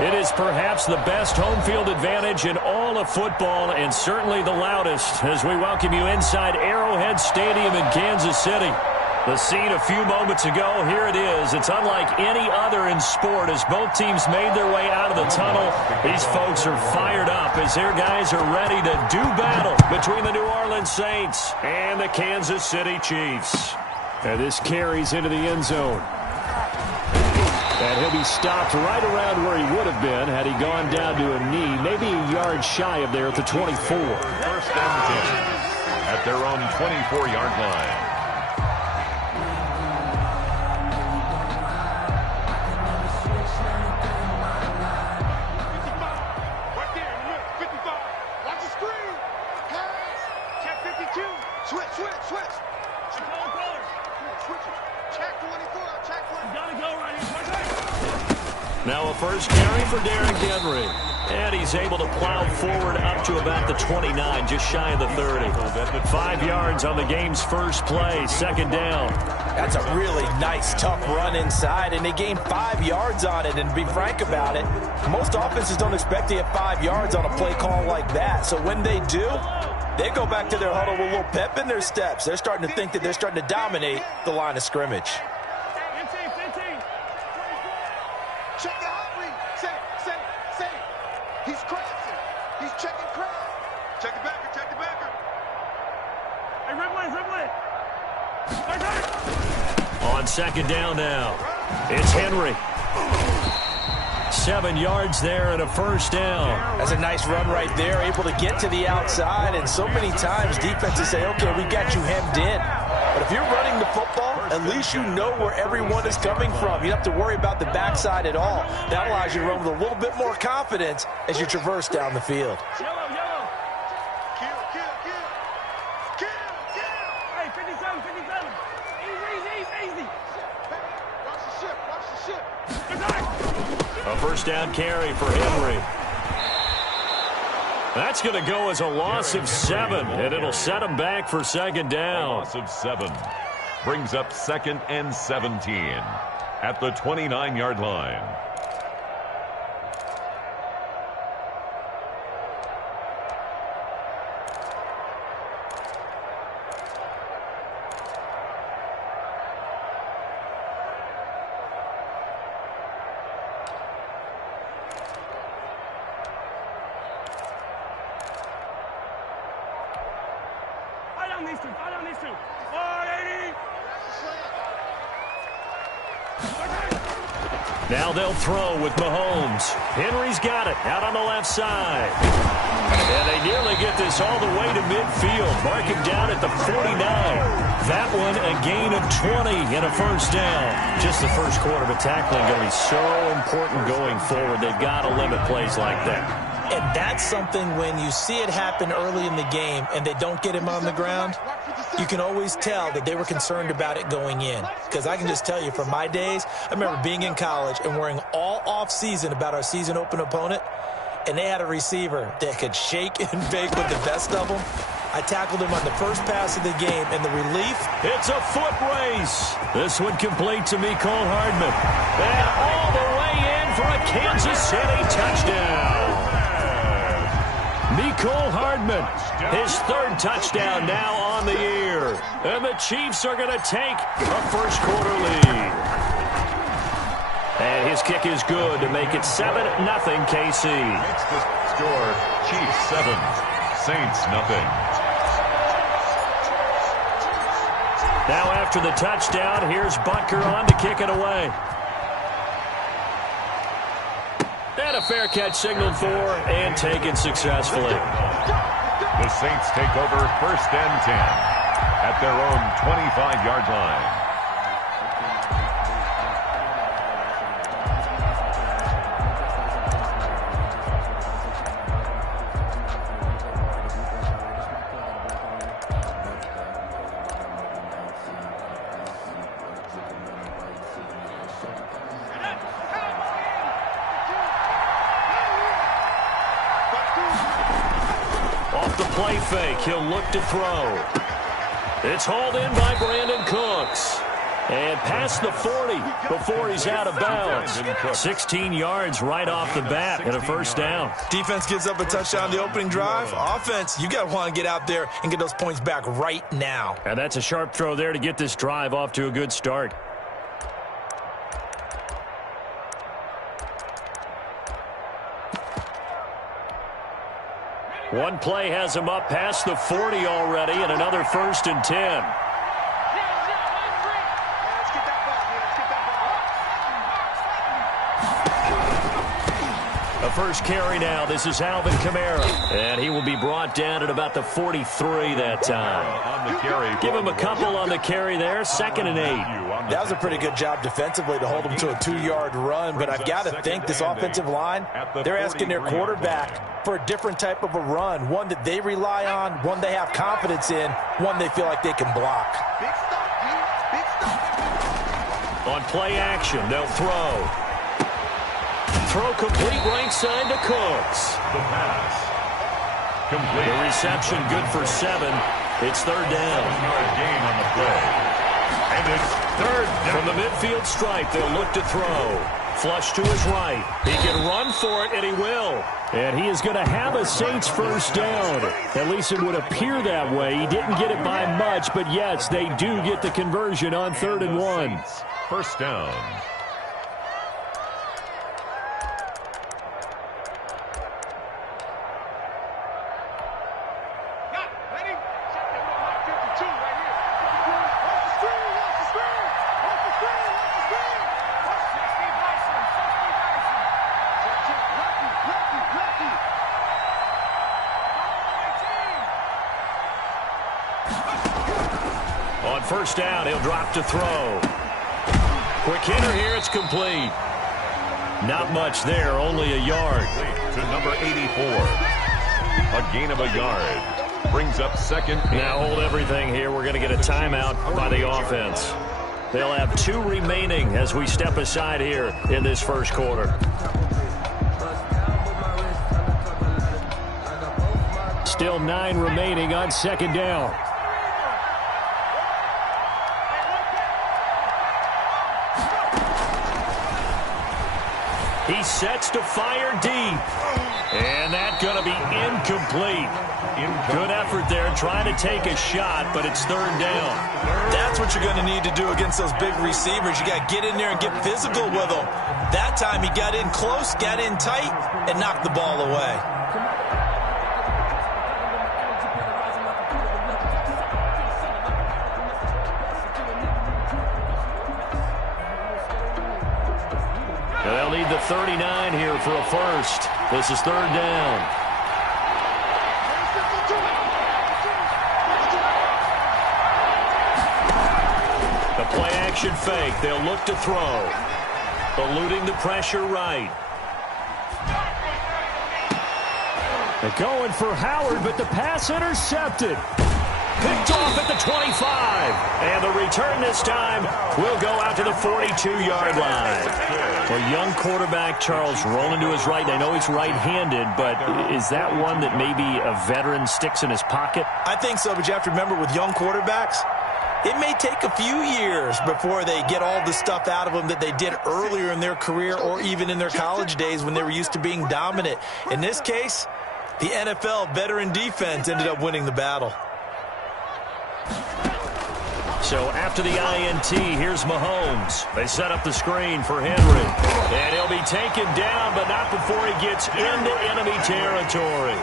It is perhaps the best home field advantage in all of football, and certainly the loudest, as we welcome you inside Arrowhead Stadium in Kansas City. The scene a few moments ago, here it is. It's unlike any other in sport as both teams made their way out of the tunnel. These folks are fired up as their guys are ready to do battle between the New Orleans Saints and the Kansas City Chiefs. And this carries into the end zone. And he'll be stopped right around where he would have been had he gone down to a knee, maybe a yard shy of there at the 24. First and 10 at their own 24-yard line. Now a first carry for Derrick Henry. And he's able to plow forward up to about the 29, just shy of the 30. 5 yards on the game's first play, second down. That's a really nice, tough run inside, and they gained 5 yards on it. And to be frank about it, most offenses don't expect to get 5 yards on a play call like that. So when they do, they go back to their huddle with a little pep in their steps. They're starting to think that they're starting to dominate the line of scrimmage. Check the hot read. Say. He's crashing. He's checking crash. Check the backer. Hey, rip On second down now, it's Henry. 7 yards there and a first down. That's a nice run right there, able to get to the outside. And so many times defenses say, okay, we got you hemmed in. But if you're running the football, at least you know where everyone is coming from. You don't have to worry about the backside at all. That allows you to run with a little bit more confidence as you traverse down the field. Yellow. Kill. Hey, 57. Easy. Watch the ship. A first down carry for Henry. That's going to go as a loss of 7, and it'll set him back for second down. Loss of 7 brings up 2nd and 17 at the 29-yard line. These two. 480. Now they'll throw with Mahomes. Henry's got it out on the left side. And they nearly get this all the way to midfield. Mark him down at the 49. That one a gain of 20 and a first down. Just the first quarter, but tackling going to be so important going forward. They've got to limit plays like that. And that's something when you see it happen early in the game and they don't get him on the ground, you can always tell that they were concerned about it going in. Because I can just tell you from my days, I remember being in college and worrying all off-season about our season open opponent, and they had a receiver that could shake and bake with the best of them. I tackled him on the first pass of the game, and the relief. It's a foot race. This one complete to Mecole Hardman. And all the way in for a Kansas City touchdown. Mecole Hardman, his third touchdown now on the year. And the Chiefs are going to take a first quarter lead. And his kick is good to make it 7-0 KC. Makes the score Chiefs 7, Saints nothing. Now after the touchdown, here's Butker on to kick it away. And a fair catch signaled for and taken successfully. The Saints take over 1st and 10 at their own 25-yard line. Play fake. He'll look to throw. It's hauled in by Brandon Cooks. And past the 40 before he's out of bounds. 16 yards right off the bat and a first down. Defense gives up a touchdown the opening drive. Offense, you got to want to get out there and get those points back right now. And that's a sharp throw there to get this drive off to a good start. One play has him up past the 40 already, and another 1st and 10. A first carry now. This is Alvin Kamara. And he will be brought down at about the 43 that time. On the carry. Give him a couple on the carry there. 2nd and 8. That was a pretty good job defensively to hold him to a 2-yard run. But I've got to think this offensive line, they're asking their quarterback for a different type of a run. One that they rely on, one they have confidence in, one they feel like they can block. On play action, they'll throw. Throw complete right side to Cooks. The pass. Complete. The reception good for 7. It's 3rd down. 7-yard gain on the play. And it's 3rd down. From the midfield stripe, they'll look to throw. Flush to his right. He can run for it, and he will. And he is going to have a Saints first down. At least it would appear that way. He didn't get it by much, but yes, they do get the conversion on 3rd and 1. First down. On first down, he'll drop to throw. Quick hitter here, it's complete. Not much there, only a yard. To number 84. A gain of a yard. Brings up 2nd. Now hold everything here. We're going to get a timeout by the offense. They'll have 2 remaining as we step aside here in this first quarter. Still 9 remaining on 2nd down. He sets to fire deep. And that's going to be incomplete. Good effort there trying to take a shot, but it's 3rd down. That's what you're going to need to do against those big receivers. You got to get in there and get physical with them. That time he got in close, got in tight, and knocked the ball away. They'll need the 39 here for a first. This is 3rd down. The play action fake. They'll look to throw. Eluding the pressure right. They're going for Howard, but the pass intercepted. Picked off at the 25. And the return this time will go out to the 42-yard line. Well, young quarterback Charles rolling to his right. I know he's right-handed, but is that one that maybe a veteran sticks in his pocket? I think so, but you have to remember with young quarterbacks, it may take a few years before they get all the stuff out of them that they did earlier in their career or even in their college days when they were used to being dominant. In this case, the NFL veteran defense ended up winning the battle. So after the INT, here's Mahomes. They set up the screen for Henry. And he'll be taken down, but not before he gets into enemy territory.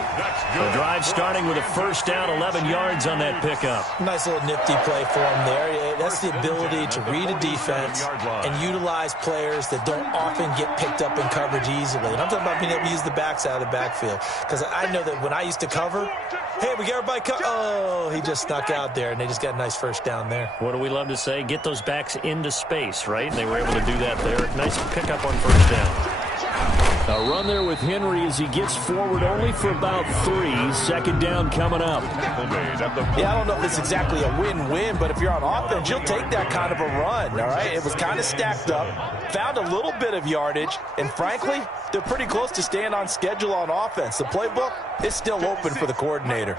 The drive starting with a first down, 11 yards on that pickup. Nice little nifty play for him there. That's the ability to read a defense and utilize players that don't often get picked up in coverage easily. And I'm talking about being able to use the backs out of the backfield. Because I know that when I used to cover, hey, we got everybody covered. Oh, he just snuck out there, and they just got a nice first down there. What do we love to say? Get those backs into space, right? They were able to do that there. Nice pickup on first down. A run there with Henry as he gets forward only for about 3. 2nd down coming up. Yeah, I don't know if it's exactly a win-win, but if you're on offense, you'll take that kind of a run, all right? It was kind of stacked up, found a little bit of yardage, and frankly, they're pretty close to staying on schedule on offense. The playbook is still open for the coordinator.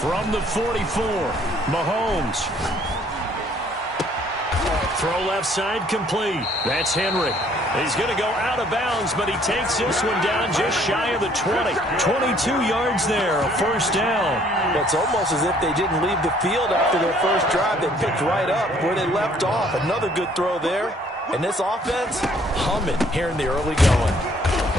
From the 44, Mahomes. Throw left side complete. That's Henry. He's going to go out of bounds, but he takes this one down just shy of the 20. 22 yards there, a first down. It's almost as if they didn't leave the field after their first drive. They picked right up where they left off. Another good throw there. And this offense, humming here in the early going.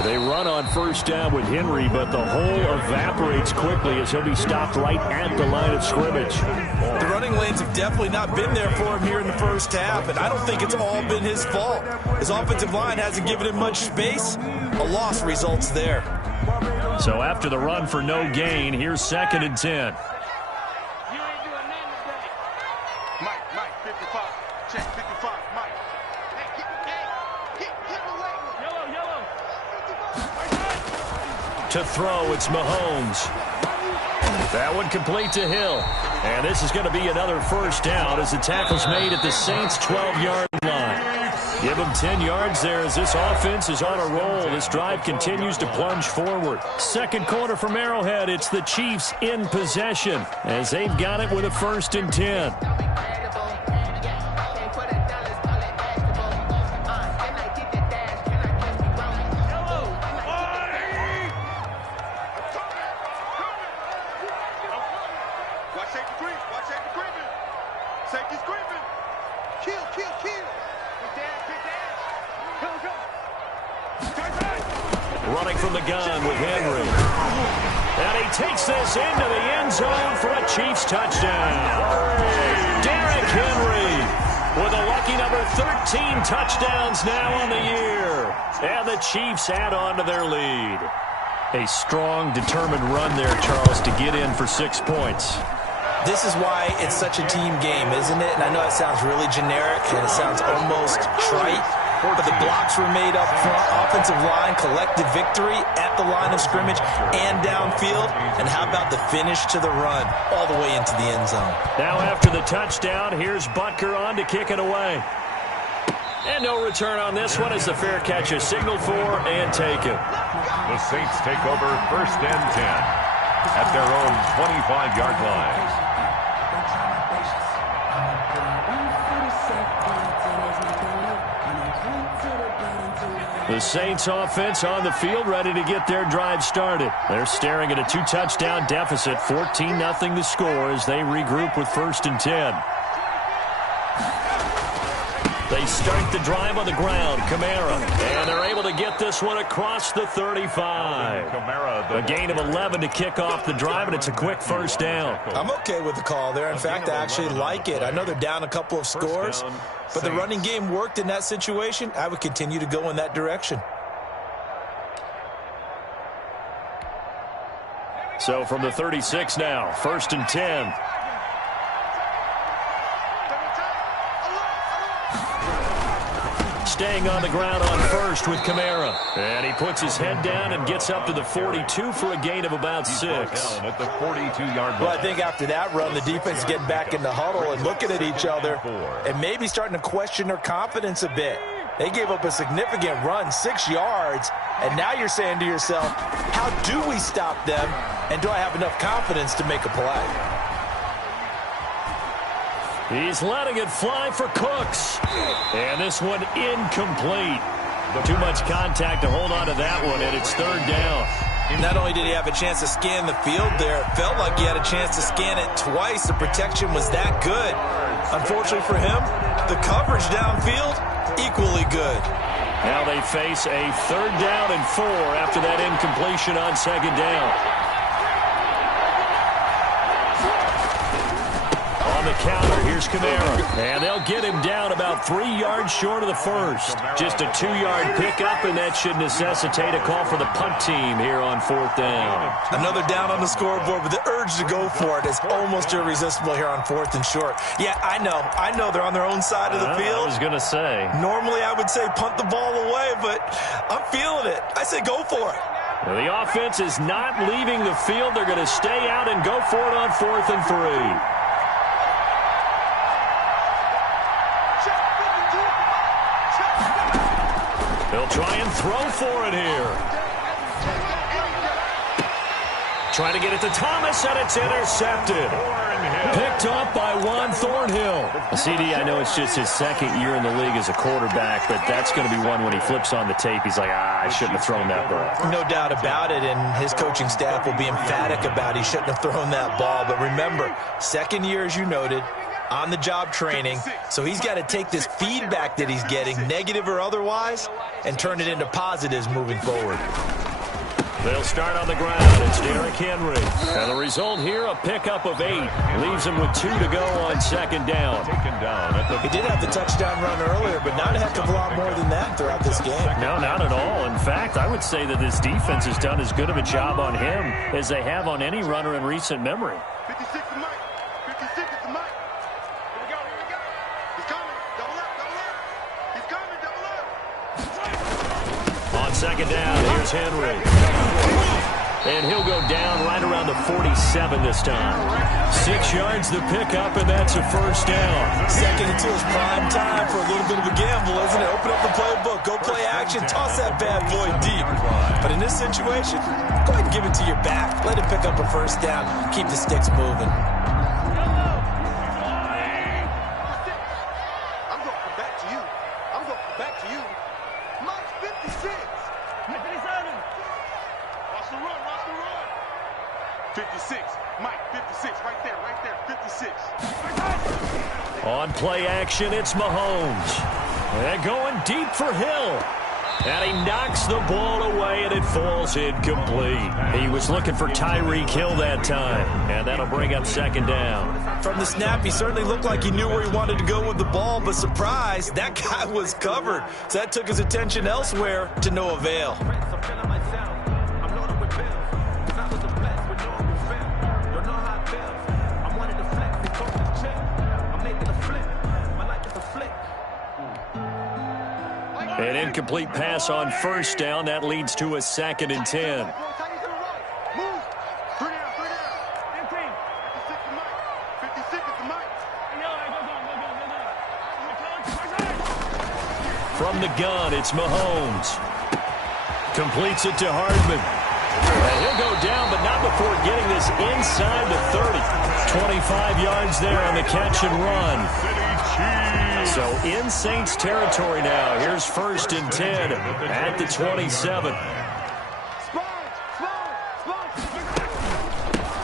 They run on first down with Henry, but the hole evaporates quickly as he'll be stopped right at the line of scrimmage. The running lanes have definitely not been there for him here in the first half, and I don't think it's all been his fault. His offensive line hasn't given him much space. A loss results there. So after the run for no gain, here's 2nd and 10. Mike, 55. Check 55, Mike. Yellow. To throw, it's Mahomes. That one complete to Hill. And this is going to be another first down as the tackle's made at the Saints' 12-yard line. Give them 10 yards there as this offense is on a roll. This drive continues to plunge forward. Second quarter from Arrowhead. It's the Chiefs in possession as they've got it with a 1st and 10. Running from the gun with Henry. And he takes this into the end zone for a Chiefs touchdown. Derrick Henry with a lucky number 13 touchdowns now on the year. And the Chiefs add on to their lead. A strong, determined run there, Charles, to get in for 6 points. This is why it's such a team game, isn't it? And I know it sounds really generic and it sounds almost trite, but the blocks were made up front. Offensive line, collective victory at the line of scrimmage and downfield. And how about the finish to the run all the way into the end zone? Now after the touchdown, here's Butker on to kick it away. And no return on this one as the fair catch is signaled for and taken. The Saints take over 1st and 10 at their own 25-yard line. The Saints offense on the field ready to get their drive started. They're staring at a 2-touchdown deficit, 14-0 the score as they regroup with 1st and 10. They start the drive on the ground, Kamara, and they're able to get this one across the 35. A gain of 11 to kick off the drive, and it's a quick first down. I'm okay with the call there. In fact, I actually like it. I know they're down a couple of scores, but the running game worked in that situation. I would continue to go in that direction. So from the 36 now, 1st and 10. Staying on the ground on first with Kamara. And he puts his head down and gets up to the 42 for a gain of about 6. At the 42-yard line. Well, I think after that run, the defense is getting back in the huddle and looking at each other and maybe starting to question their confidence a bit. They gave up a significant run, 6 yards, and now you're saying to yourself, how do we stop them, and do I have enough confidence to make a play? He's letting it fly for Cooks. And this one incomplete. Too much contact to hold on to that one, and it's 3rd down. Not only did he have a chance to scan the field there, it felt like he had a chance to scan it twice. The protection was that good. Unfortunately for him, the coverage downfield, equally good. Now they face a 3rd down and 4 after that incompletion on 2nd down. On the counter, here's Kamara. And they'll get him down about 3 yards short of the first. Just a 2-yard pickup, and that should necessitate a call for the punt team here on 4th down. Another down on the scoreboard, but the urge to go for it is almost irresistible here on 4th and short. Yeah, I know they're on their own side of the field. I was going to say. Normally I would say punt the ball away, but I'm feeling it. I say go for it. Well, the offense is not leaving the field. They're going to stay out and go for it on 4th and 3. They'll try and throw for it here. trying to get it to Thomas, and it's intercepted. Picked off by Juan Thornhill. CD, I know it's just his second year in the league as a quarterback, but that's going to be one when he flips on the tape. He's like, I shouldn't have thrown that ball. No doubt about it, and his coaching staff will be emphatic about he shouldn't have thrown that ball. But remember, second year, as you noted, on-the-job training, so he's got to take this feedback that he's getting, negative or otherwise, and turn it into positives moving forward. They'll start on the ground. It's Derrick Henry. And the result here, a pickup of 8. Leaves him with 2 to go on second down. He did have the touchdown run earlier, but not a heck of a lot more than that throughout this game. No, not at all. In fact, I would say that this defense has done as good of a job on him as they have on any runner in recent memory. 56 is Mike. 56 is Mike. Here we go, here we go. He's coming. Double up, double up. He's coming, double up. On second down, here's Henry. And he'll go down right around the 47 this time. 6 yards the pickup, and that's a first down. Second and 2 is prime time for a little bit of a gamble, isn't it? Open up the playbook, go play action, toss that bad boy deep. But in this situation, go ahead and give it to your back. Let it pick up a first down. Keep the sticks moving. I'm going to come back to you. I'm going to come back to you. Mike 56. 57. Watch the run, watch the run. 56. Mike, 56. Right there, 56. On play action, it's Mahomes. They're going deep for Hill. And he knocks the ball away, and it falls incomplete. He was looking for Tyreek Hill that time, and that'll bring up second down. From the snap, he certainly looked like he knew where he wanted to go with the ball, but surprise, that guy was covered. So that took his attention elsewhere to no avail. An incomplete pass on first down. That leads to a second and 10. Move. 3 down, 3 down. 15. 56 is Mike. 56 is Mike. From the gun, it's Mahomes. Completes it to Hardman. And he'll go down, but not before getting this inside the 30. 25 yards there on the catch and run. So in Saints territory now. Here's first and 10 at the 27.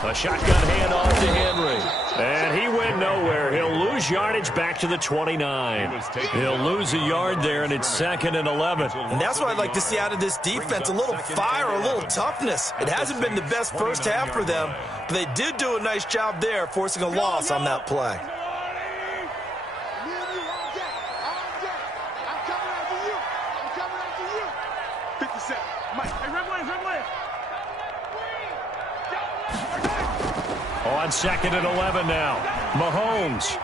A shotgun handoff to Henry. And he went nowhere. He'll lose yardage back to the 29. He'll lose a yard there, and it's second and 11. And that's what I'd like to see out of this defense, a little fire, a little toughness. It hasn't been the best first half for them, but they did do a nice job there, forcing a loss on that play. I'm coming after you. I'm coming after you. 57. Mike. Hey, red one. On second and 11 now. Mahomes.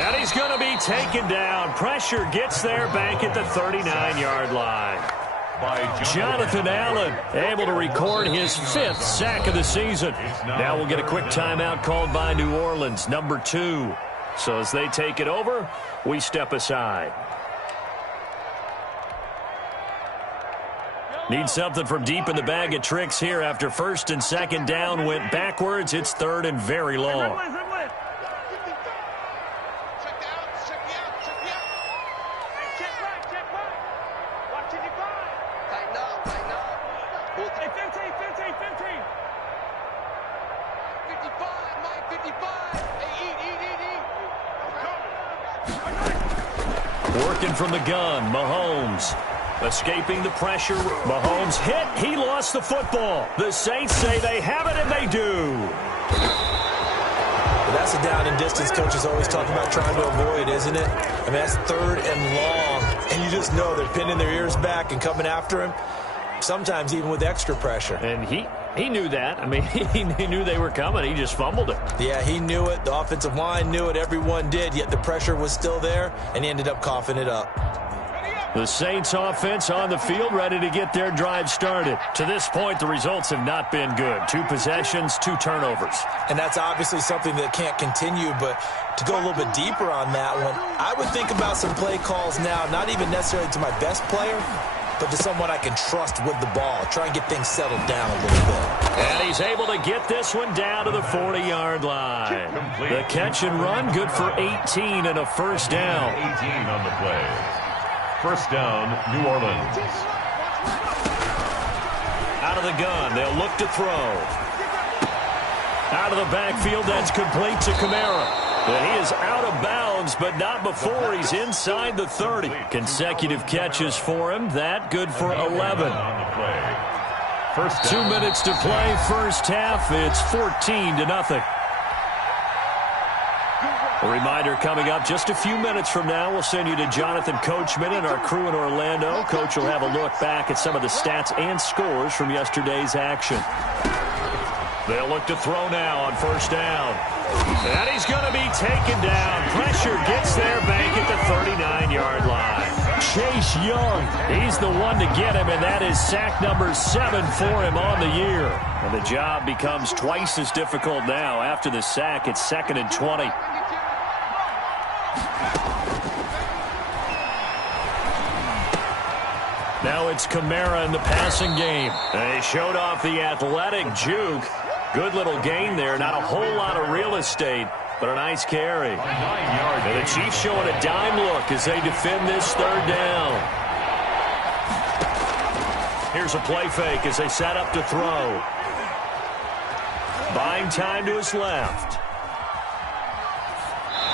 And he's going to be taken down. Pressure gets there back at the 39-yard line. Jonathan Allen able to record his 5th sack of the season. Now we'll get a quick timeout called by New Orleans, number 2. So as they take it over, we step aside. Need something from deep in the bag of tricks here after first and second down went backwards. It's third and very long. Check the out. Check the out. Check the out. Hey, check right. Watch 55. Tighten up. Hey, 15. 55. Mike, 55. Hey, eat. Working from the gun, Mahomes. Escaping the pressure. Mahomes hit. He lost the football. The Saints say they have it, and they do. Well, that's a down and distance coaches always talk about trying to avoid, isn't it? I mean, that's third and long, and you just know they're pinning their ears back and coming after him, sometimes even with extra pressure. And he knew that. I mean, he knew they were coming. He just fumbled it. Yeah, he knew it. The offensive line knew it. Everyone did, yet the pressure was still there, and he ended up coughing it up. The Saints offense on the field, ready to get their drive started. To this point, the results have not been good. 2 possessions, 2 turnovers. And that's obviously something that can't continue, but to go a little bit deeper on that one, I would think about some play calls now, not even necessarily to my best player, but to someone I can trust with the ball. Try and get things settled down a little bit. And he's able to get this one down to the 40-yard line. The catch and run, good for 18 and a first down. 18 on the play. First down, New Orleans. Out of the gun, they'll look to throw. Out of the backfield, that's complete to Kamara. And he is out of bounds, but not before he's inside the 30. Consecutive catches for him. That good for 11. 2 minutes to play, first half. It's 14-0. A reminder coming up just a few minutes from now. We'll send you to Jonathan Coachman and our crew in Orlando. Coach will have a look back at some of the stats and scores from yesterday's action. They'll look to throw now on first down. And he's going to be taken down. Pressure gets there, Bank at the 39-yard line. Chase Young, he's the one to get him, and that is sack number 7 for him on the year. And the job becomes twice as difficult now. After the sack, it's 2nd and 20. Now it's Kamara in the passing game. And he showed off the athletic juke. Good little gain there. Not a whole lot of real estate, but a nice carry. And the Chiefs showing a dime look as they defend this third down. Here's a play fake as they set up to throw. Buying time to his left.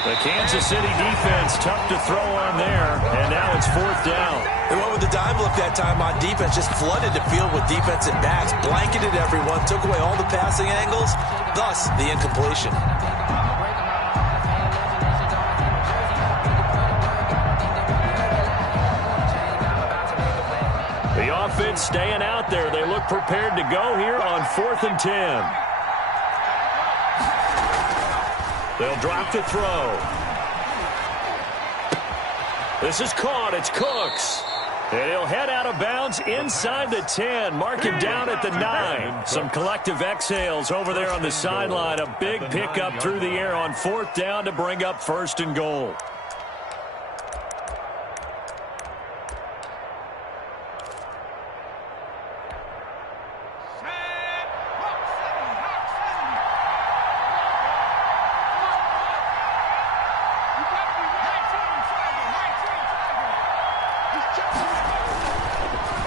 The Kansas City defense tough to throw on there, and now it's 4th down. They went with the dime look that time on defense, just flooded the field with defensive backs, blanketed everyone, took away all the passing angles, thus the incompletion. The offense staying out there. They look prepared to go here on 4th and 10. They'll drop to throw. This is caught. It's Cooks. And he'll head out of bounds inside the 10. Mark him down at the 9. Some collective exhales over there on the sideline. A big pickup through the air on 4th down to bring up 1st and goal.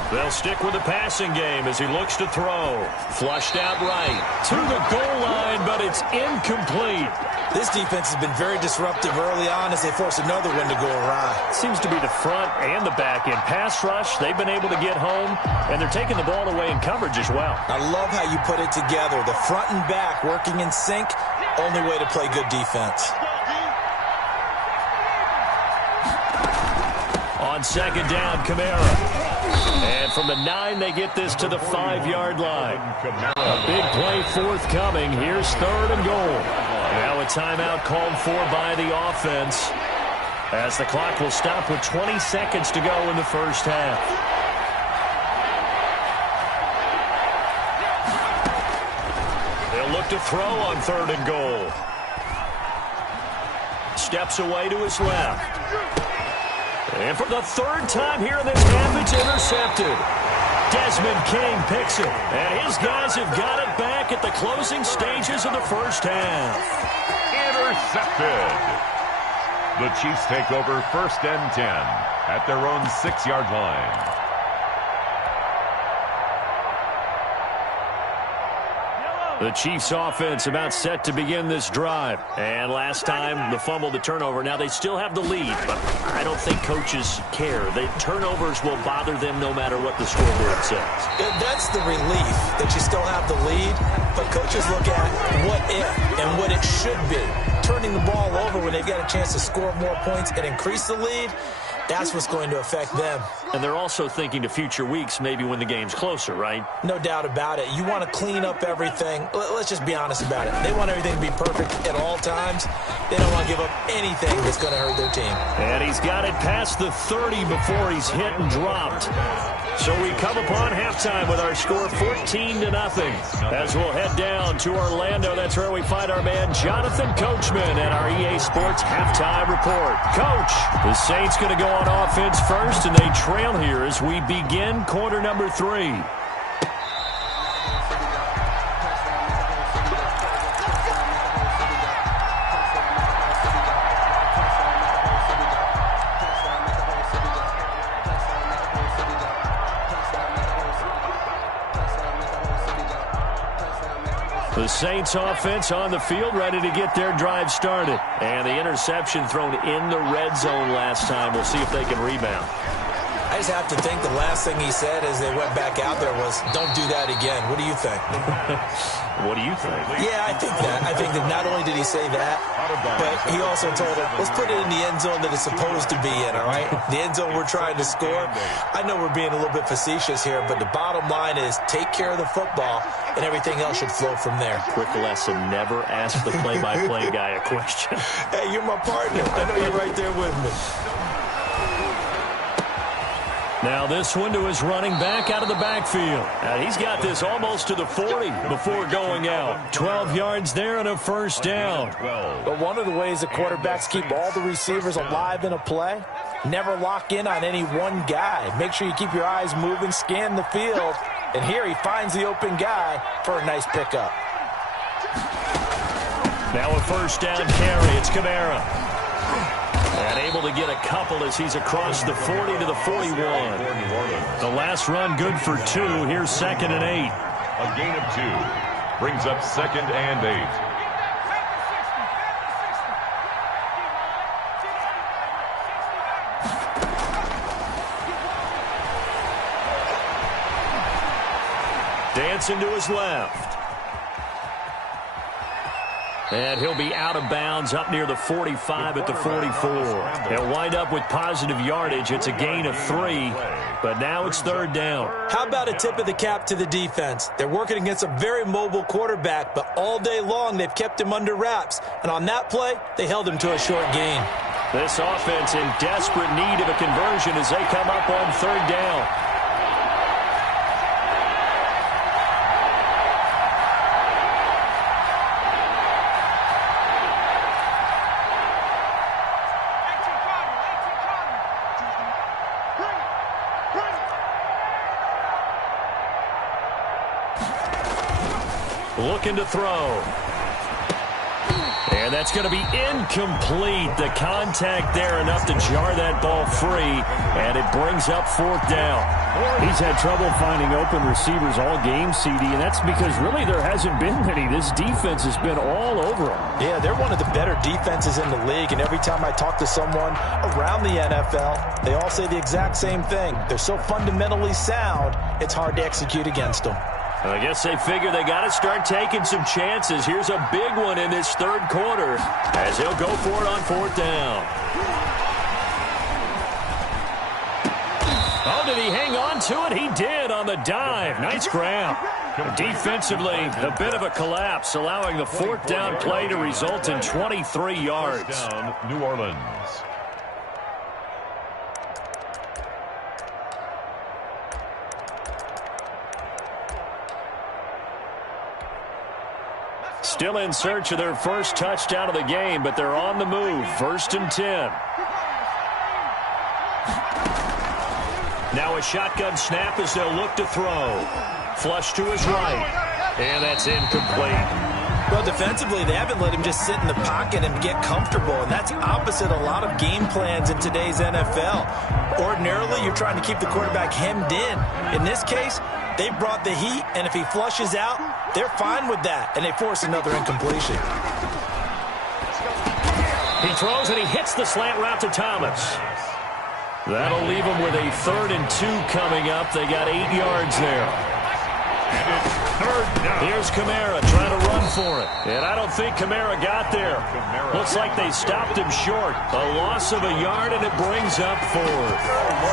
They'll stick with the passing game as he looks to throw. Flushed out right. To the goal line, but it's incomplete. This defense has been very disruptive early on as they force another one to go awry. Seems to be the front and the back end. Pass rush, they've been able to get home, and they're taking the ball away in coverage as well. I love how you put it together. The front and back working in sync, only way to play good defense. On 2nd down, Kamara. And from the 9, they get this to the 5-yard line. A big play forthcoming. Here's 3rd and goal. Now a timeout called for by the offense, as the clock will stop with 20 seconds to go in the first half. They'll look to throw on 3rd and goal. Steps away to his left. And for the 3rd time here in this half, it's intercepted. Desmond King picks it. And his guys have got it back at the closing stages of the first half. Intercepted. The Chiefs take over 1st and 10 at their own 6-yard line. The Chiefs offense about set to begin this drive. And last time, the fumble, the turnover. Now they still have the lead, but I don't think coaches care. The turnovers will bother them no matter what the scoreboard says. That's the relief that you still have the lead, but coaches look at what if and what it should be. Turning the ball over when they've got a chance to score more points and increase the lead, that's what's going to affect them. And they're also thinking to future weeks, maybe when the game's closer, right? No doubt about it. You want to clean up everything. Let's just be honest about it. They want everything to be perfect at all times. They don't want to give up anything that's going to hurt their team. And he's got it past the 30 before he's hit and dropped. So we come upon halftime with our score 14-0. As we'll head down to Orlando, that's where we find our man Jonathan Coachman at our EA Sports Halftime Report. Coach, the Saints going to go on offense first, and they trail here as we begin quarter number 3. The Saints offense on the field, ready to get their drive started. And the interception thrown in the red zone last time. We'll see if they can rebound. I just have to think the last thing he said as they went back out there was, don't do that again. What do you think? What do you think? Yeah, I think that. I think that not only did he say that, but he also told him, let's put it in the end zone that it's supposed to be in, all right? The end zone we're trying to score. I know we're being a little bit facetious here, but the bottom line is take care of the football, and everything else should flow from there. Quick lesson, never ask the play-by-play guy a question. Hey, you're my partner. I know you're right there with me. Now this one to his running back out of the backfield. He's got this almost to the 40 before going out. 12 yards there and a first down. But one of the ways the quarterbacks keep all the receivers alive in a play, never lock in on any one guy. Make sure you keep your eyes moving, scan the field. And here he finds the open guy for a nice pickup. Now a first down carry. It's Kamara. And able to get a couple as he's across the 40 to the 41. The last run good for 2. Here's 2nd and 8. A gain of 2. Brings up 2nd and 8. Dancing to his left. And he'll be out of bounds up near the 45 at the 44. He'll wind up with positive yardage. It's a gain of 3, but now it's 3rd down. How about a tip of the cap to the defense? They're working against a very mobile quarterback, but all day long they've kept him under wraps. And on that play, they held him to a short gain. This offense in desperate need of a conversion as they come up on 3rd down. Looking to throw. And that's going to be incomplete. The contact there enough to jar that ball free, and it brings up 4th down. He's had trouble finding open receivers all game, CD, and that's because really there hasn't been many. This defense has been all over him. Yeah, they're one of the better defenses in the league, and every time I talk to someone around the NFL, they all say the exact same thing. They're so fundamentally sound, it's hard to execute against them. I guess they figure they got to start taking some chances. Here's a big one in this 3rd quarter as he'll go for it on 4th down. Oh, did he hang on to it? He did on the dive. Nice grab. Defensively, a bit of a collapse, allowing the 4th down play to result in 23 yards. Down, New Orleans. Still in search of their first touchdown of the game, but they're on the move. 1st and 10. Now a shotgun snap as they'll look to throw. Flush to his right. And that's incomplete. Well, defensively, they haven't let him just sit in the pocket and get comfortable, and that's opposite a lot of game plans in today's NFL. Ordinarily, you're trying to keep the quarterback hemmed in. In this case, they brought the heat, and if he flushes out, they're fine with that, and they force another incompletion. He throws, and he hits the slant route to Thomas. That'll leave him with a 3rd and 2 coming up. They got 8 yards there. And it's 3rd down. Here's Kamara trying to run for it. And I don't think Kamara got there. Looks like they stopped him short. A loss of a yard, and it brings up 4th.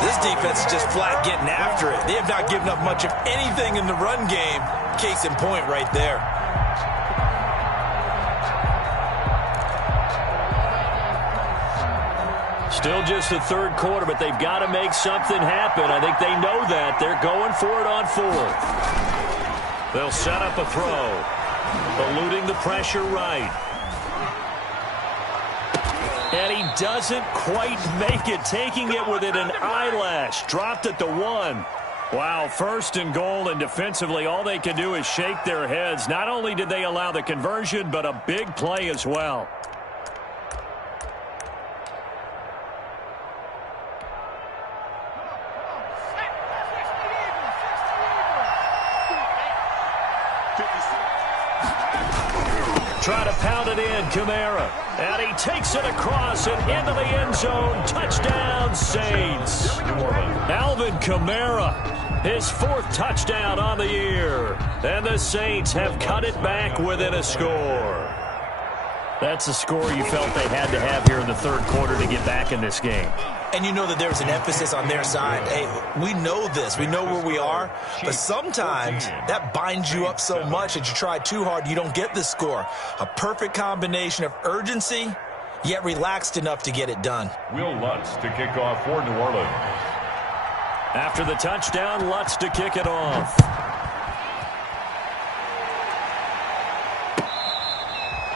This defense is just flat getting after it. They have not given up much of anything in the run game. Case in point right there. Still just the third quarter, but they've got to make something happen. I think they know that. They're going for it on fourth. They'll set up a throw. Eluding the pressure right. And he doesn't quite make it, taking it within an eyelash. Dropped at the 1. Wow, first and goal, and defensively all they can do is shake their heads. Not only did they allow the conversion, but a big play as well. Try to pound it in, Kamara. And he takes it across and into the end zone. Touchdown, Saints. Alvin Kamara, his 4th touchdown on the year. And the Saints have cut it back within a score. That's a score you felt they had to have here in the third quarter to get back in this game. And you know that there's an emphasis on their side. Hey, we know this. We know where we are. But sometimes that binds you up so much that you try too hard, you don't get the score. A perfect combination of urgency, yet relaxed enough to get it done. Will Lutz to kick off for New Orleans. After the touchdown, Lutz to kick it off.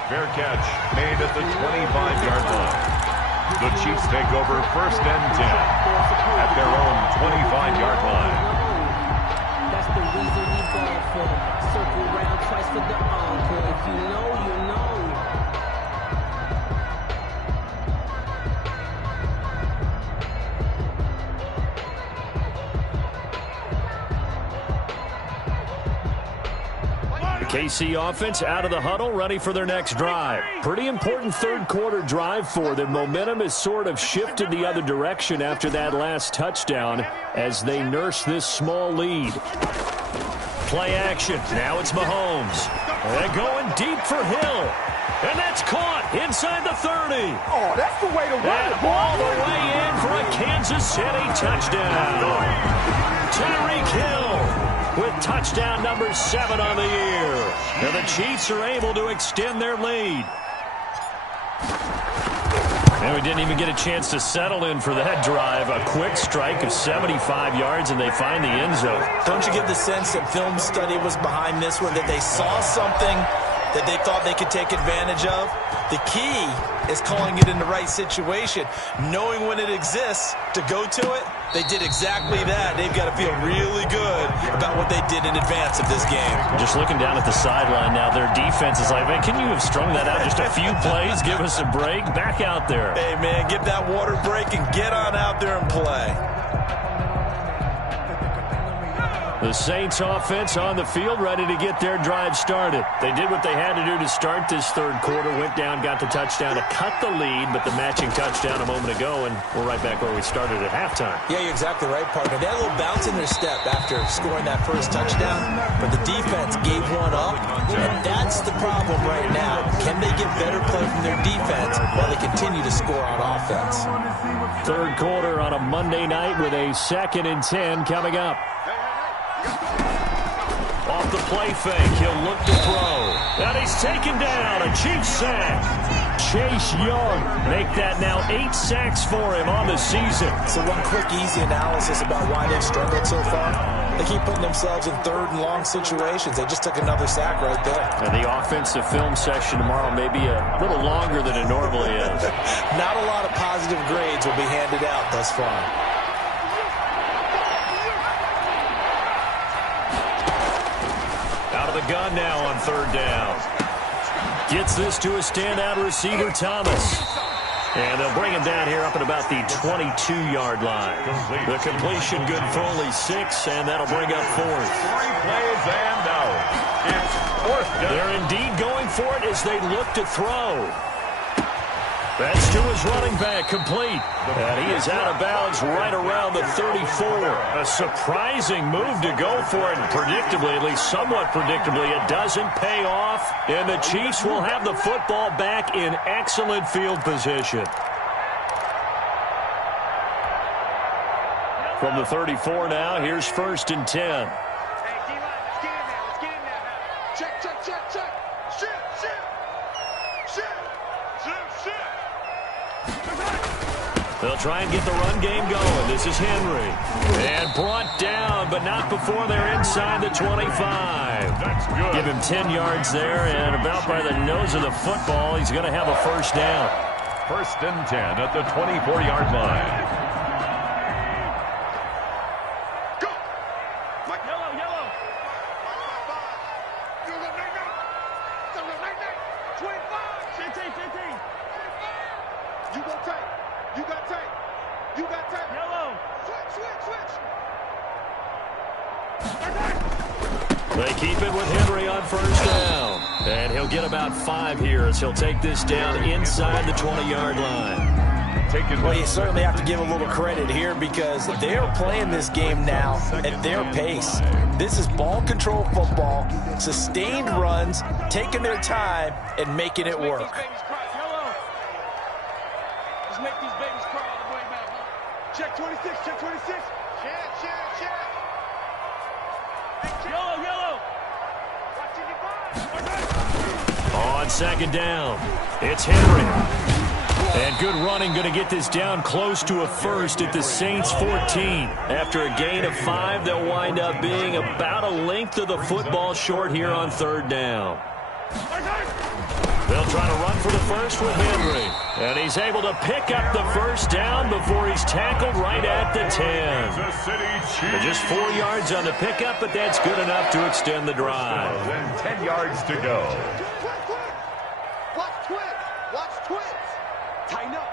Fair catch made at the 25-yard line. The Chiefs take over first and 10 at their own 25-yard line. That's the reason we ball for. Circle round twice for the encore. If you know, you know. KC offense out of the huddle, ready for their next drive. Pretty important third quarter drive for them. Momentum has sort of shifted the other direction after that last touchdown as they nurse this small lead. Play action. Now it's Mahomes. They're going deep for Hill. And that's caught inside the 30. Oh, that's the way to run And it, all the way in for a Kansas City touchdown. Tyreek Hill with touchdown number 7 on the year. And the Chiefs are able to extend their lead. And we didn't even get a chance to settle in for that drive. A quick strike of 75 yards, and they find the end zone. Don't you get the sense that film study was behind this one, that they saw something that they thought they could take advantage of? The key is calling it in the right situation, knowing when it exists to go to it. They did exactly that. They've got to feel really good about what they did in advance of this game. Just looking down at the sideline now, their defense is like, man, can you have strung that out just a few plays? Give us a break. Back out there. Hey, man, give that water break and get on out there and play. The Saints offense on the field, ready to get their drive started. They did what they had to do to start this third quarter, went down, got the touchdown to cut the lead, but the matching touchdown a moment ago, and we're right back where we started at halftime. Yeah, you're exactly right, partner. They had a little bounce in their step after scoring that first touchdown, but the defense gave one up, and that's the problem right now. Can they get better play from their defense while they continue to score on offense? Third quarter on a Monday night with a 2nd and 10 coming up. Off the play fake, he'll look to throw. And he's taken down, a Chiefs sack. Chase Young make that now 8 sacks for him on the season. So one quick, easy analysis about why they've struggled so far. They keep putting themselves in third and long situations. They just took another sack right there. And the offensive film session tomorrow may be a little longer than it normally is. Not a lot of positive grades will be handed out thus far. Out of the gun now on third down. Gets this to a standout receiver, Thomas. And they'll bring him down here up at about the 22-yard line. The completion good for only 6, and that'll bring up 4th. 3 plays and out. It's 4th down. They're indeed going for it as they look to throw. That's to his running back, complete. And he is out of bounds right around the 34. A surprising move to go for it. Predictably, at least somewhat predictably, it doesn't pay off. And the Chiefs will have the football back in excellent field position. From the 34 now, here's 1st and 10. Hey, D-line, let's get in there. Let's get in there now. Check, check, check, check. Shoot, shoot. Shoot, shoot, shoot. They'll try and get the run game going. This is Henry. And brought down, but not before they're inside the 25. That's good. Give him 10 yards there, and about by the nose of the football, he's going to have a first down. First and 10 at the 24-yard line. Go! Mike. Yellow, yellow. 15, 15. You got tape. You got tape. You got tape. Yellow. Switch. They keep it with Henry on first down. And he'll get about 5 here as he'll take this down inside the 20-yard line. Well, you certainly have to give a little credit here because they're playing this game now at their pace. This is ball control football, sustained runs, taking their time, and making it work. Let's make these babies cry all the way back. Check 26. Check 26. Check. Yellow, yellow. On second down, it's Henry. And good running, going to get this down close to a first at the Saints 14. After a gain of 5, they'll wind up being about a length of the football short here on third down. They'll try to run for the first with Henry. And he's able to pick up the first down before he's tackled right at the 10. Just 4 yards on the pickup, but that's good enough to extend the drive. And 10 yards to go. Watch twins. Tighten up.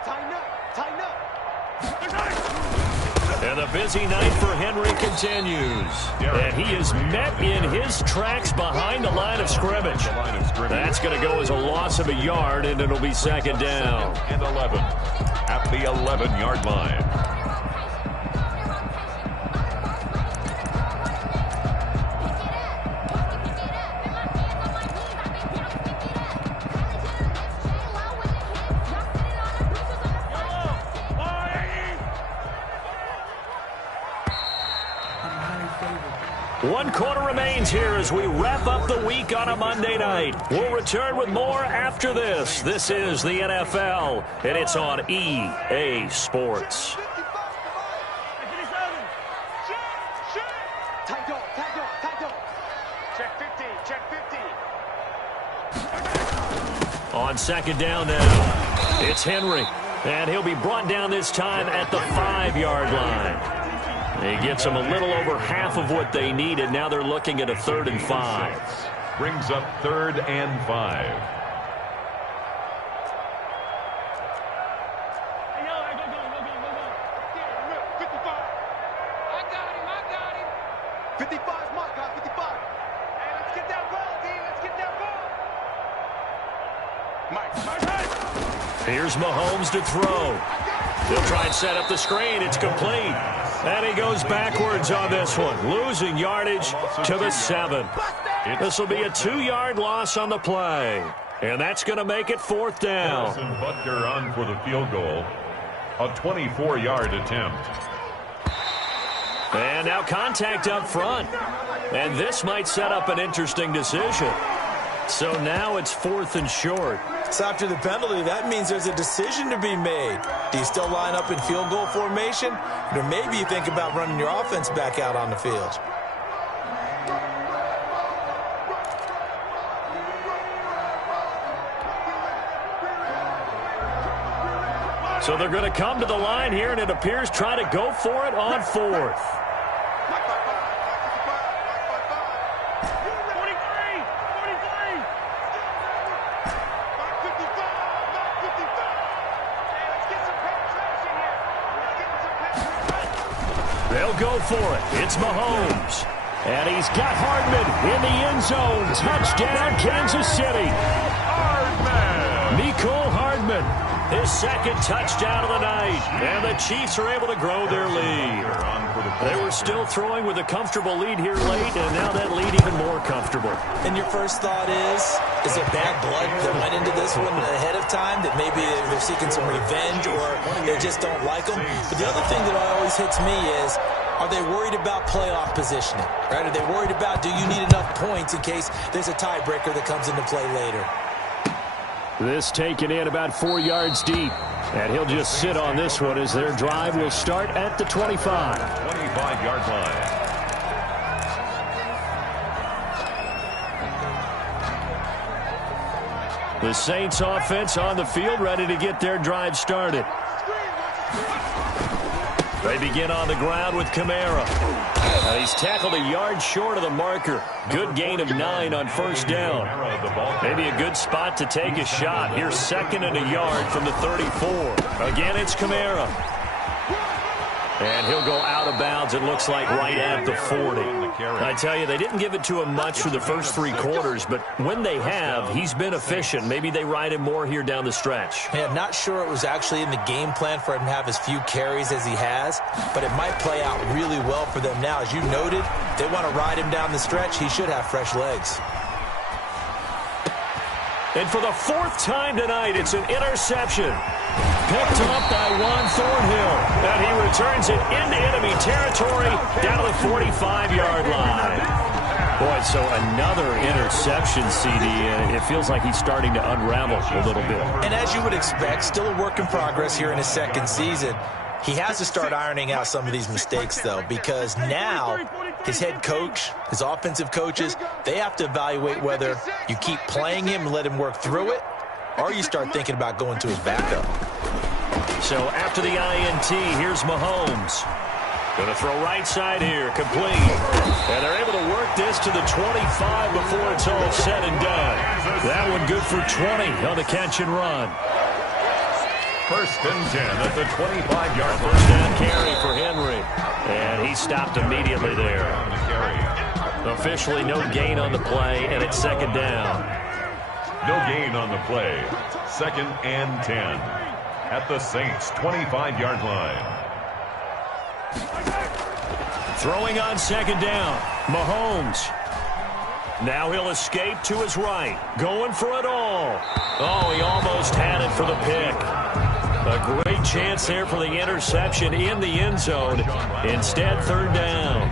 And the busy night for Henry continues. And he is met in his tracks behind the line of scrimmage. That's going to go as a loss of a yard, and it'll be second down. And 11 at the 11-yard line. One quarter remains here as we wrap up the week on a Monday night. We'll return with more after this. This is the NFL, and it's on EA Sports. Tight dog. Check 15, check 15. On second down now, it's Henry. And he'll be brought down this time at the 5-yard line. He gets them a little over half of what they needed. Now they're looking at a 3rd and 5. Brings up 3rd and 5. Hey, yo, go. 55. I got him. 55's my guy. 55. Hey, let's get that ball, D. Let's get that ball. Mike. Here's Mahomes to throw. He'll try and set up the screen. It's complete. And he goes backwards on this one, losing yardage to the 7. This will be a 2-yard loss on the play. And that's going to make it 4th down. Butker on for the field goal. A 24-yard attempt. And now contact up front. And this might set up an interesting decision. So now it's 4th and short. So after the penalty, that means there's a decision to be made. Do you still line up in field goal formation? Or maybe you think about running your offense back out on the field. So they're going to come to the line here, and it appears try to go for it on 4th. They'll go for it. It's Mahomes. And he's got Hardman in the end zone. Touchdown, Kansas City. Mecole Hardman, his 2nd touchdown of the night. And the Chiefs are able to grow their lead. They were still throwing with a comfortable lead here late, and now that lead even more comfortable. And your first thought is there bad blood that went into this one ahead of time, that maybe they're seeking some revenge or they just don't like them? But the other thing that always hits me is, are they worried about playoff positioning? Right? Are they worried about, do you need enough points in case there's a tiebreaker that comes into play later? This taken in about 4 yards deep. And he'll just sit on this one as their drive will start at the 25. 25-yard line. The Saints offense on the field, ready to get their drive started. They begin on the ground with Kamara. He's tackled a yard short of the marker. Good gain of 9 on first down. Maybe a good spot to take a shot. Here's 2nd and a yard from the 34. Again, it's Kamara. And he'll go out of bounds, it looks like, right at the 40. I tell you, they didn't give it to him much for the first 3 quarters, but when they have, he's been efficient. Maybe they ride him more here down the stretch. Yeah, I'm not sure it was actually in the game plan for him to have as few carries as he has, but it might play out really well for them now. As you noted, they want to ride him down the stretch. He should have fresh legs. And for the 4th time tonight, it's an interception. Picked up by Juan Thornhill. And he returns it into enemy territory down to the 45-yard line. Boy, so another interception, CD. It feels like he's starting to unravel a little bit. And as you would expect, still a work in progress here in his 2nd season. He has to start ironing out some of these mistakes, though, because now his head coach, his offensive coaches, they have to evaluate whether you keep playing him and let him work through it, or you start thinking about going to his backup. So after the INT, here's Mahomes. Going to throw right side here, complete. And they're able to work this to the 25 before it's all said and done. That one good for 20 on the catch and run. 1st and 10 at the 25-yard line. First down carry for Henry. And he stopped immediately there. Officially no gain on the play, and it's 2nd down. No gain on the play. 2nd and 10 at the Saints' 25-yard line. Throwing on 2nd down, Mahomes. Now he'll escape to his right. Going for it all. Oh, he almost had it for the pick. A great chance there for the interception in the end zone. Instead, 3rd down.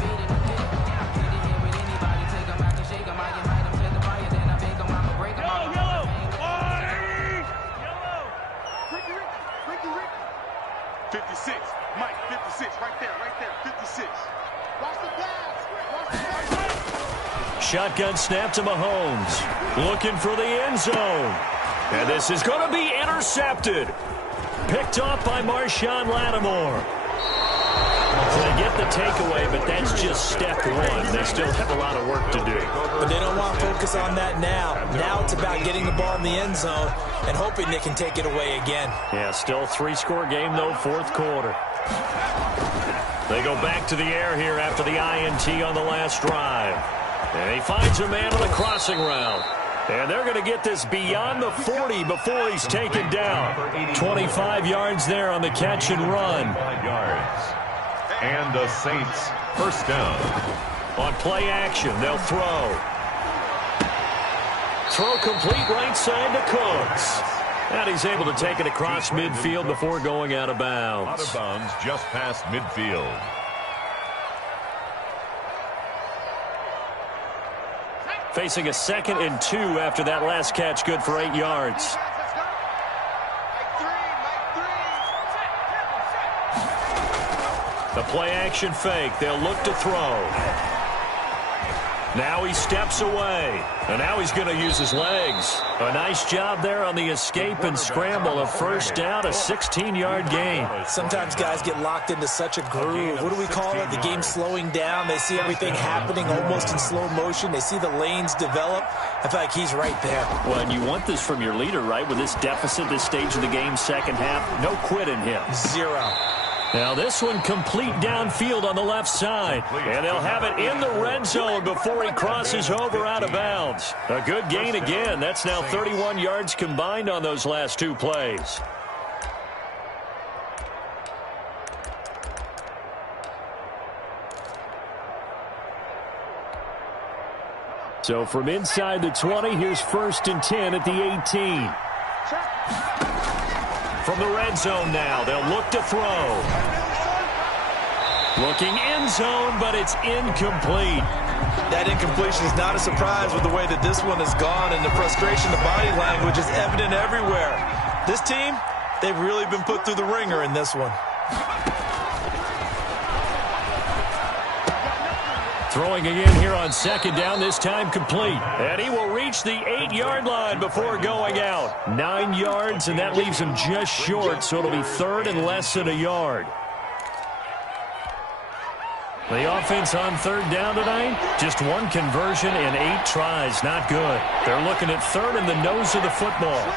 Shotgun snap to Mahomes. Looking for the end zone. And this is going to be intercepted. Picked off by Marshawn Lattimore. So they get the takeaway, but that's just step 1. They still have a lot of work to do. But they don't want to focus on that now. Now it's about getting the ball in the end zone and hoping they can take it away again. Yeah, still 3-score game, though, 4th quarter. They go back to the air here after the INT on the last drive. And he finds a man on the crossing route. And they're going to get this beyond the 40 before he's taken down. 25 yards there on the catch and run. 5 yards. And the Saints 1st down. On play action, they'll throw. Throw complete right side to Cooks. And he's able to take it across midfield before going out of bounds. Out of bounds just past midfield. Facing a 2nd and 2 after that last catch, good for 8 yards. The play action fake. They'll look to throw. Now he steps away. And now he's going to use his legs. A nice job there on the escape and scramble. A 1st down, a 16-yard gain. Sometimes guys get locked into such a groove. What do we call it? The game's slowing down. They see everything happening almost in slow motion. They see the lanes develop. I feel like he's right there. Well, and you want this from your leader, right? With this deficit, this stage of the game, 2nd half, no quit in him. 0. Now this one complete downfield on the left side. And they'll have it in the red zone before he crosses over out of bounds. A good gain again. That's now 31 yards combined on those last 2 plays. So from inside the 20, here's 1st and 10 at the 18. From the red zone now, they'll look to throw. Looking end zone, but it's incomplete. That incompletion is not a surprise with the way that this one has gone, and the frustration, the body language is evident everywhere. This team, They've really been put through the ringer in this one. Throwing again here on second down, this time complete. And he will reach the 8-yard line before going out. 9 yards, and that leaves him just short, so it'll be third and less than a yard. The offense on third down tonight, just 1 conversion and 8 tries. Not good. They're looking at third in the nose of the football.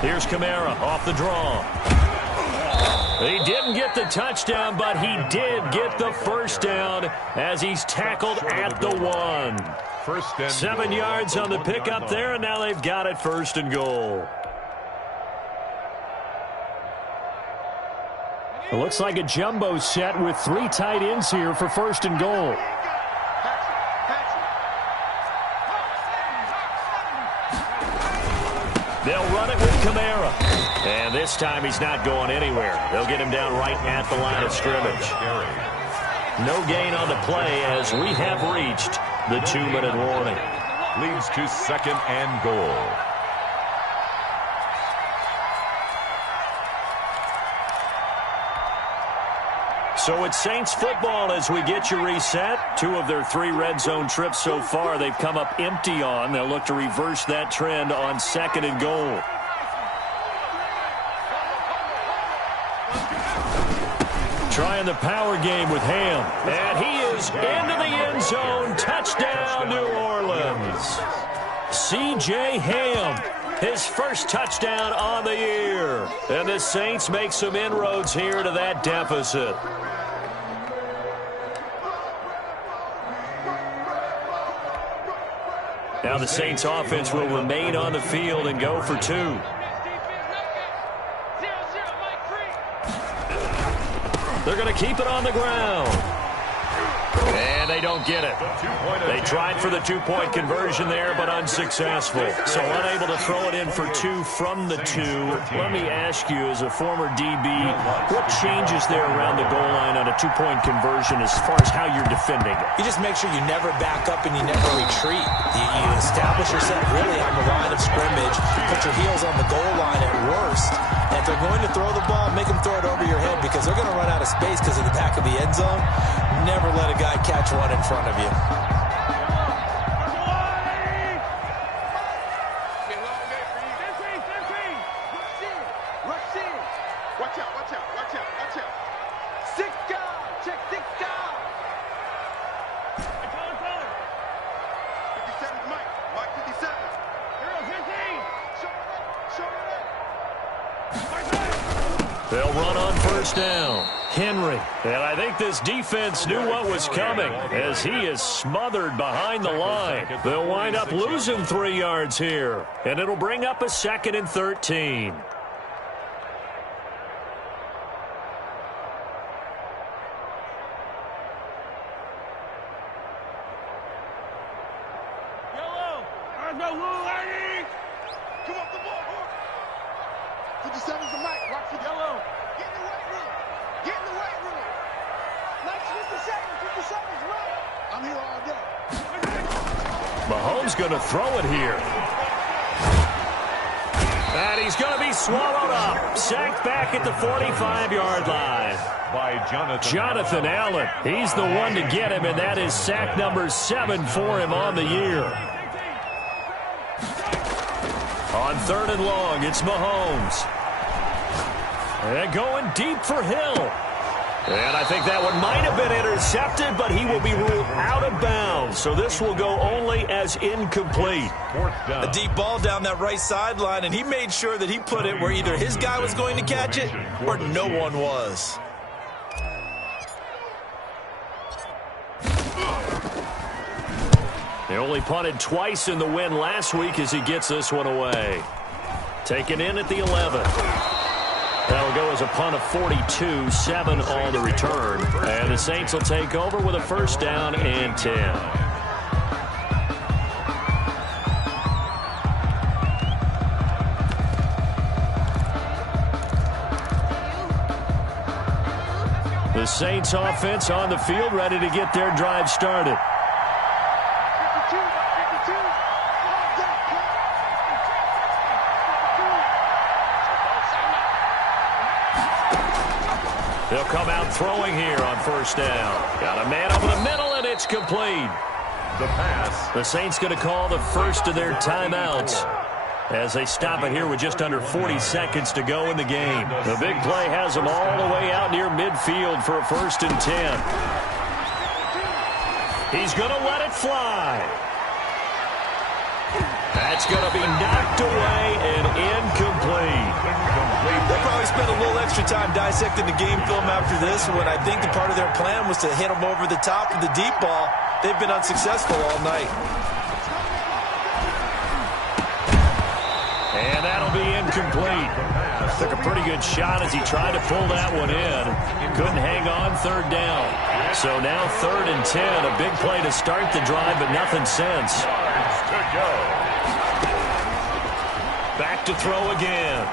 Here's Kamara off the draw. He didn't get the touchdown, but he did get the first down as he's tackled at the 1. 7 yards on the pickup there, and now they've got it first and goal. It looks like a jumbo set with 3 tight ends here for first and goal. They'll run it with Kamara. And this time he's not going anywhere. They'll get him down right at the line of scrimmage. No gain on the play as we have reached the 2-minute warning. Leads to second and goal. So it's Saints football as we get you reset. 2 of their 3 red zone trips so far they've come up empty on. They'll look to reverse that trend on second and goal. Trying the power game with Ham. And he is into the end zone. Touchdown, New Orleans. C.J. Ham, his first touchdown on the year. And the Saints make some inroads here to that deficit. Now the Saints offense will remain on the field and go for 2. They're going to keep it on the ground. And they don't get it. They tried for the 2-point conversion there, but unsuccessful. So unable to throw it in for 2 from the 2. Let me ask you, as a former DB, what changes there around the goal line on a 2-point conversion as far as how you're defending it? You just make sure you never back up and you never retreat. You establish yourself really on the line of scrimmage, put your heels on the goal line at worst. And if they're going to throw the ball, make them throw it over your head because they're going to run out of space because of the back of the end zone. Never let a guy catch one in front of you. Watch out, watch out, watch out, watch out. 6 guys, check 6 guys. 57's Mike, Mike 57. They'll run on first down. Henry. And I think this defense knew what was coming as he is smothered behind the line. They'll wind up losing 3 yards here. And it'll bring up a 2nd and 13. Come off the ball, 57's the Mike, watch for yellow. Get in the weight room. Get in the weight room. Nice 57's right. I'm here all day. Mahomes going to throw it here. And he's going to be swallowed up. Sacked back at the 45-yard line. By Jonathan Allen. He's the one to get him, and that is sack number 7 for him on the year. On 3rd and long, it's Mahomes. And going deep for Hill. And I think that one might have been intercepted, but he will be ruled out of bounds. So this will go only as incomplete. A deep ball down that right sideline, and he made sure that he put it where either his guy was going to catch it or no one was. They only punted twice in the win last week as he gets this one away. Taken in at the 11. That'll go as a punt of 42, 7 on the return. And the Saints will take over with a first down and 10. The Saints offense on the field ready to get their drive started. They'll come out throwing here on first down. Got a man over the middle, and it's complete. The pass. The Saints going to call the first of their timeouts as they stop it here with just under 40 seconds to go in the game. The big play has them all the way out near midfield for a 1st and 10. He's going to let it fly. That's going to be knocked away and incomplete. They'll probably spend a little extra time dissecting the game film after this one. I think the part of their plan was to hit them over the top of the deep ball. They've been unsuccessful all night. And that'll be incomplete. Took a pretty good shot as he tried to pull that one in. Couldn't hang on 3rd down. So now 3rd and 10. A big play to start the drive, but nothing since. To go. Back to throw again.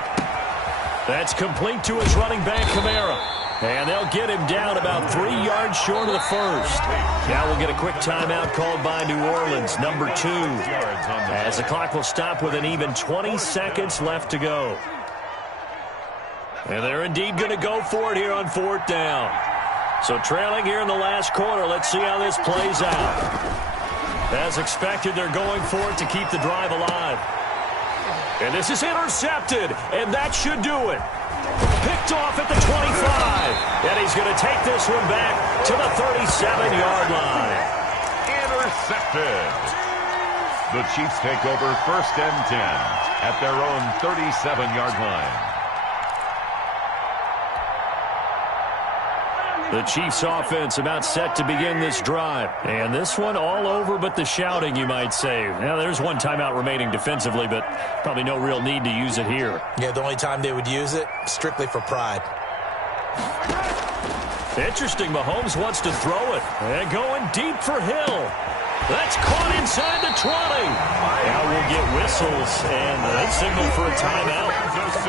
That's complete to his running back, Kamara. And they'll get him down about 3 yards short of the first. Now we'll get a quick timeout called by New Orleans, number 2. As the clock will stop with an even 20 seconds left to go. And they're indeed going to go for it here on 4th down. So trailing here in the last quarter, let's see how this plays out. As expected, they're going for it to keep the drive alive. And this is intercepted, and that should do it. Picked off at the 25, and he's going to take this one back to the 37-yard line. Intercepted. The Chiefs take over 1st and 10 at their own 37-yard line. The Chiefs offense about set to begin this drive. And this one all over but the shouting, you might say. Now, there's one timeout remaining defensively, but probably no real need to use it here. Yeah, the only time they would use it, strictly for pride. Interesting, Mahomes wants to throw it. And going deep for Hill. That's caught inside the 20. Now we'll get whistles, and they signal for a timeout.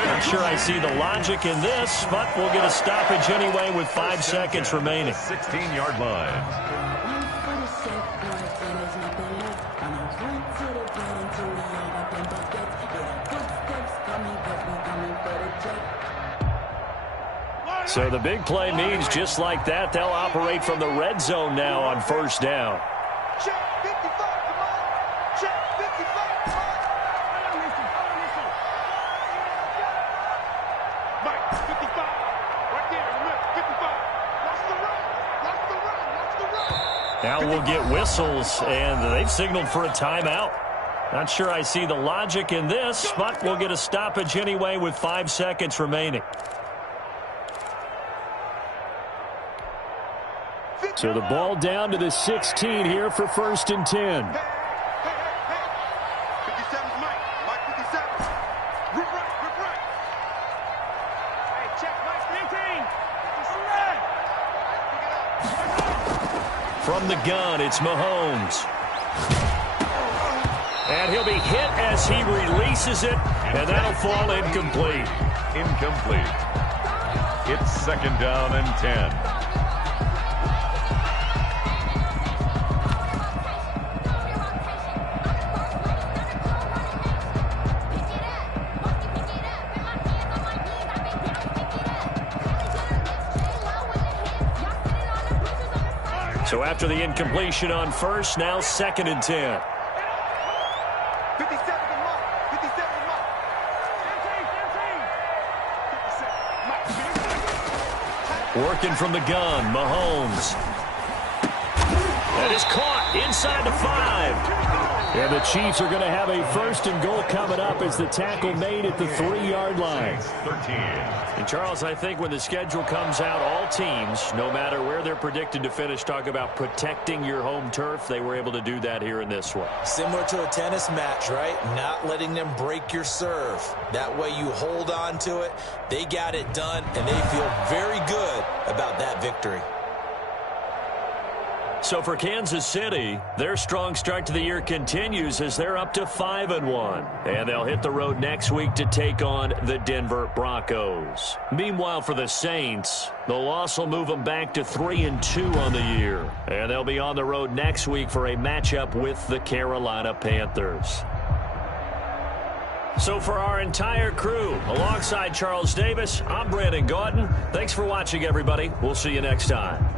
Not sure I see the logic in this, but we'll get a stoppage anyway with 5 seconds remaining. 16-yard line. So the big play means just like that, they'll operate from the red zone now on 1st down. Check 55, come on. Check 55, come on. Mike, 55. Right there in the middle, 55. Watch the run. Watch the run. Watch the run. Now we'll get whistles, and they've signaled for a timeout. Not sure I see the logic in this, but we'll get a stoppage anyway with 5 seconds remaining. So the ball down to the 16 here for 1st and 10. Hey. 57's Mike. Mike 57. Rip right. Hey, check Mike 19. From the gun, it's Mahomes. And he'll be hit as he releases it, and that'll fall incomplete. Incomplete. It's 2nd down and 10. So after the incompletion on 1st, now 2nd and 10. 57 to Mike. 57 to Mike. 57. Mike. Working from the gun, Mahomes. That is caught inside the 5. And the Chiefs are going to have a 1st and goal coming up as the tackle made at the 3-yard line. 13. And Charles, I think when the schedule comes out, all teams, no matter where they're predicted to finish, talk about protecting your home turf. They were able to do that here in this one. Similar to a tennis match, right? Not letting them break your serve. That way you hold on to it. They got it done, and they feel very good about that victory. So for Kansas City, their strong start to the year continues as they're up to 5-1. And they'll hit the road next week to take on the Denver Broncos. Meanwhile, for the Saints, the loss will move them back to 3-2 on the year. And they'll be on the road next week for a matchup with the Carolina Panthers. So for our entire crew, alongside Charles Davis, I'm Brandon Gaudin. Thanks for watching, everybody. We'll see you next time.